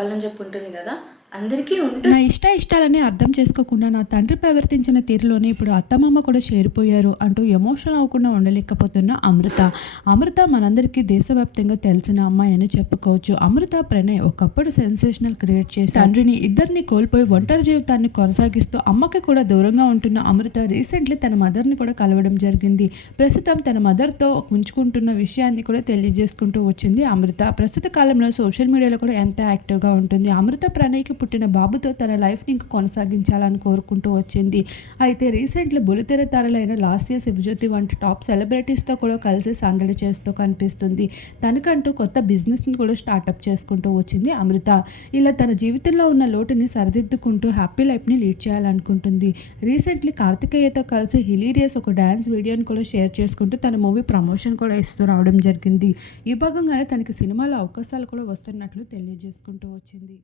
కావాలని చెప్పి ఉంటుంది కదా అందరికీ ఉంటుంది నా ఇష్ట ఇష్టాలని అర్థం చేసుకోకుండా నా తండ్రి ప్రవర్తించిన తీరులోనే ఇప్పుడు అత్తమామ కూడా చేరిపోయారు అంటూ ఎమోషనల్ అవ్వకుండా ఉండలేకపోతున్న అమృత. అమృత మనందరికీ దేశవ్యాప్తంగా తెలిసిన అమ్మాయి అని చెప్పుకోవచ్చు. అమృత ప్రణయ్ ఒకప్పుడు సెన్సేషనల్ క్రియేట్ చేసి తండ్రిని ఇద్దరిని కోల్పోయి ఒంటరి జీవితాన్ని కొనసాగిస్తూ అమ్మకి కూడా దూరంగా ఉంటున్న అమృత రీసెంట్లీ తన మదర్ని కూడా కలవడం జరిగింది. ప్రస్తుతం తన మదర్తో ఉంచుకుంటున్న విషయాన్ని కూడా తెలియజేసుకుంటూ వచ్చింది అమృత. ప్రస్తుత కాలంలో సోషల్ మీడియాలో కూడా ఎంత యాక్టివ్గా ఉంటుంది? అమృత ప్రణయ్కి పుట్టిన బాబుతో తన లైఫ్ని ఇంకా కొనసాగించాలని కోరుకుంటూ వచ్చింది. అయితే రీసెంట్లీ బులితెర తరలైన లాస్య శివజ్యోతి వంటి టాప్ సెలబ్రిటీస్తో కూడా కలిసి సందడి చేస్తూ కనిపిస్తుంది. తనకంటూ కొత్త బిజినెస్ని కూడా స్టార్టప్ చేసుకుంటూ వచ్చింది అమృత. ఇలా తన జీవితంలో ఉన్న లోటుని సరిదిద్దుకుంటూ హ్యాపీ లైఫ్ని లీడ్ చేయాలనుకుంటుంది. రీసెంట్లీ కార్తికేయతో కలిసి హిలీరియస్ ఒక డ్యాన్స్ వీడియోని కూడా షేర్ చేసుకుంటూ తన మూవీ ప్రమోషన్ కూడా ఇస్తూ రావడం జరిగింది. ఈ భాగంగానే తనకి సినిమాలో అవకాశాలు కూడా వస్తున్నట్లు తెలియజేసుకుంటూ వచ్చింది.